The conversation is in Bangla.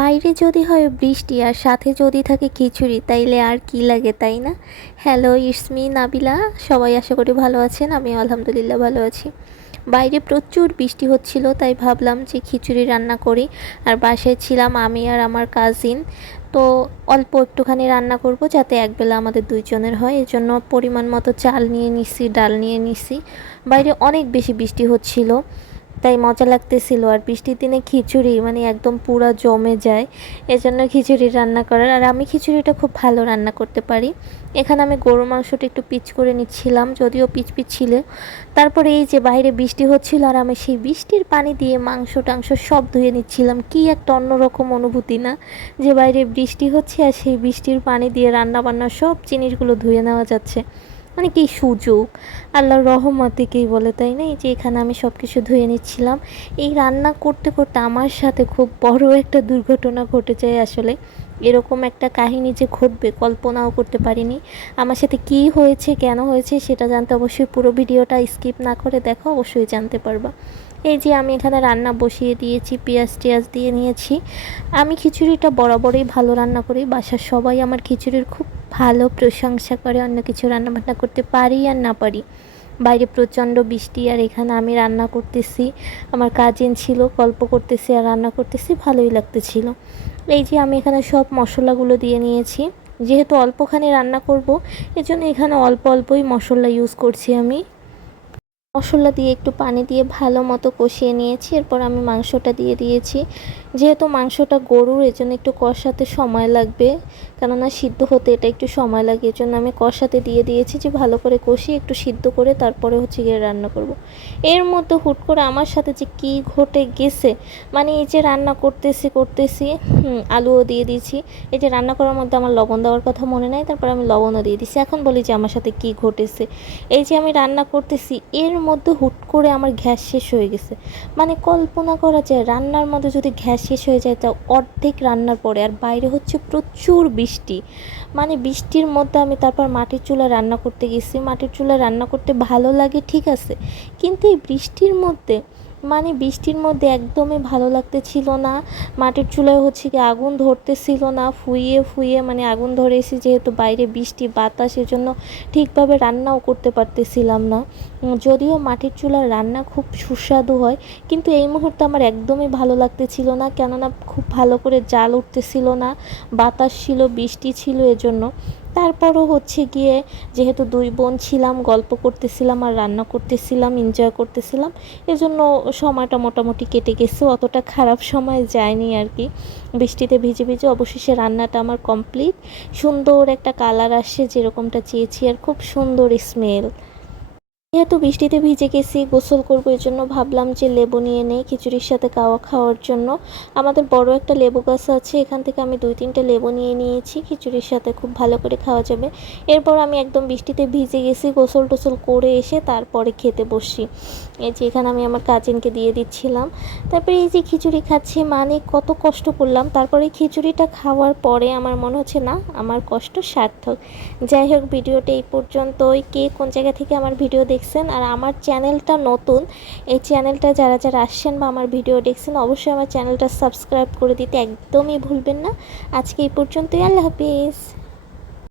বাইরে যদি হয় বৃষ্টি আর সাথে যদি থাকে খিচুড়ি তাইলে আর কি লাগে, তাই না? Hello, it's me Nabila. সবাই আশা করি ভালো আছেন, আমি আলহামদুলিল্লাহ ভালো আছি। বাইরে প্রচুর বৃষ্টি হচ্ছিল, তাই ভাবলাম যে খিচুড়ি রান্না করি। আর বাসায় ছিলাম আমি আর আমার কাজিন, তো অল্প একটুখানি রান্না করব যাতে একবেলা আমাদের দুইজনের হয়। এজন্য পরিমাণ মতো চাল নিয়ে নিছি, ডাল নিয়ে নিছি। বাইরে অনেক বেশি বৃষ্টি হচ্ছিল, তাই মজা লাগতেছিল। আর বৃষ্টির দিনে খিচুড়ি মানে একদম পুরা জমে যায়, এজন্য খিচুড়ি রান্না করার। আর আমি খিচুড়িটা খুব ভালো রান্না করতে পারি। এখানে আমি গরুর মাংসটা একটু পিচ করে নিচ্ছিলাম, যদিও পিচ পিচ ছিল। তারপরে এই যে বাইরে বৃষ্টি হচ্ছিল আর আমি সেই বৃষ্টির পানি দিয়ে মাংস টাংস সব ধুয়ে নিচ্ছিলাম। কি একটা অন্যরকম অনুভূতি না, যে বাইরে বৃষ্টি হচ্ছে আর সেই বৃষ্টির পানি দিয়ে রান্না বান্না সব জিনিসগুলো ধুয়ে নেওয়া যাচ্ছে। মানে কি সুযোগ, আল্লাহর রহমতেকেই বলে, তাই না? এই যে এখানে আমি সব কিছু ধুয়ে নিচ্ছিলাম। এই রান্না করতে করতে আমার সাথে খুব বড় একটা দুর্ঘটনা ঘটে যায়। আসলে এরকম একটা কাহিনী যে ঘটবে কল্পনাও করতে পারিনি। আমার সাথে কি হয়েছে, কেন হয়েছে সেটা জানতে অবশ্যই পুরো ভিডিওটা স্কিপ না করে দেখো, অবশ্যই জানতে পারবা। এই যে আমি এখানে রান্না বসিয়ে দিয়েছি, পেঁয়াজ টিয়াজ দিয়ে নিয়েছি। আমি খিচুড়িটা বরাবরই ভালো রান্না করি, বাসার সবাই আমার খিচুড়ির খুব ভালো প্রশংসা করে। অন্য কিছু রান্নাবান্না করতে পারি আর না পারি, বাইরে প্রচণ্ড বৃষ্টি আর এখানে আমি রান্না করতেছি। আমার কাজিন ছিল, গল্প করতেছি আর রান্না করতেছি, ভালোই লাগতেছিল। এই যে আমি এখানে সব মশলাগুলো দিয়ে নিয়েছি। যেহেতু অল্পখানি রান্না করব, এজন্য এখানে অল্প অল্পই মশলা ইউজ করছি আমি। মশলা দিয়ে একটু পানি দিয়ে ভালো মতো কষিয়ে নিয়েছি, এরপর আমি মাংসটা দিয়ে দিয়েছি। যেহেতু মাংসটা গরুর, এজন্য একটু কষাতে সময় লাগবে, কেননা সিদ্ধ হতে এটা একটু সময় লাগে। এজন্য আমি কষাতে দিয়ে দিয়েছি, যে ভালো করে কষিয়ে একটু সিদ্ধ করে তারপরে হচ্ছে গিয়ে রান্না করব। এর মধ্যে হুট করে আমার সাথে যে কী ঘটে গেছে, মানে এই যে রান্না করতেছি আলুও দিয়ে দিয়েছি। এই যে রান্না করার মধ্যে আমার লবণ দেওয়ার কথা মনে নাই, তারপর আমি লবণও দিয়ে দিয়েছি। এখন বলি যে আমার সাথে কী ঘটেছে। এই যে আমি রান্না করতেছি, এর মধ্যে হুট করে আমার গ্যাস শেষ হয়ে গেছে। মানে কল্পনা করা যায়, রান্নার মধ্যে যদি গ্যাস শেষ হয়ে যায় তা অর্ধেক রান্নার পরে, আর বাইরে হচ্ছে প্রচুর বৃষ্টি। মানে বৃষ্টির মধ্যে আমি তারপর মাটির চুলায় রান্না করতে গেছি। মাটির চুলায় রান্না করতে ভালো লাগে ঠিক আছে, কিন্তু এই বৃষ্টির মধ্যে, মানে বৃষ্টির মধ্যে একদমই ভালো লাগতেছিল না। মাটির চুলায় হচ্ছে কি আগুন ধরতেছিল না, ফুইয়ে ফুইয়ে মানে আগুন ধরেছি, যেহেতু বাইরে বৃষ্টি বাতাস, এজন্য ঠিকভাবে রান্নাও করতে পারতেছিলাম না। যদিও মাটির চুলার রান্না খুব সুস্বাদু হয়, কিন্তু এই মুহূর্তে আমার একদমই ভালো লাগতেছিল না, কেননা খুব ভালো করে জাল উঠতেছিল না, বাতাস ছিল, বৃষ্টি ছিল, এজন্য। তারপরও হচ্ছে গিয়ে যেহেতু দুই বোন ছিলাম, গল্প করতেছিলাম আর রান্না করতেছিলাম, এনজয় করতেছিলাম, এজন্য সময়টা মোটামুটি কেটে গেছে, অতটা খারাপ সময় যায়নি আর কি। বৃষ্টিতে ভিজে ভিজে অবশেষে রান্নাটা আমার কমপ্লিট। সুন্দর একটা কালার আসছে, যেরকমটা চেয়েছি, আর খুব সুন্দর স্মেল। যেহেতু বৃষ্টিতে ভিজে গেছি, গোসল করবো, এই জন্য ভাবলাম যে লেবু নিয়ে নেই খিচুড়ির সাথে খাওয়ার জন্য। আমাদের বড় একটা লেবু গাছ আছে, এখান থেকে আমি 2-3টে লেবু নিয়ে নিয়েছি, খিচুড়ির সাথে খুব ভালো করে খাওয়া যাবে। এরপর আমি একদম বৃষ্টিতে ভিজে গেছি, গোসল টোসল করে এসে তারপরে খেতে বসি। এই যে এখানে আমি আমার কাজিনকে দিয়ে দিচ্ছিলাম। তারপরে এই যে খিচুড়ি খাচ্ছি, মানে কত কষ্ট করলাম, তারপরে খিচুড়িটা খাওয়ার পরে আমার মনে হচ্ছে না, আমার কষ্ট সার্থক। যাই হোক, ভিডিওটা এই পর্যন্তই। কে কোন জায়গা থেকে আমার ভিডিও দেখছেন, আর আমার চ্যানেলটা নতুন, এই চ্যানেলটা যারা যারা আসছেন বা আমার ভিডিও দেখছেন, অবশ্যই আমার চ্যানেলটা সাবস্ক্রাইব করে দিতে একদমই ভুলবেন না। আজকে এই পর্যন্তই, আল্লাহ হাফিজ।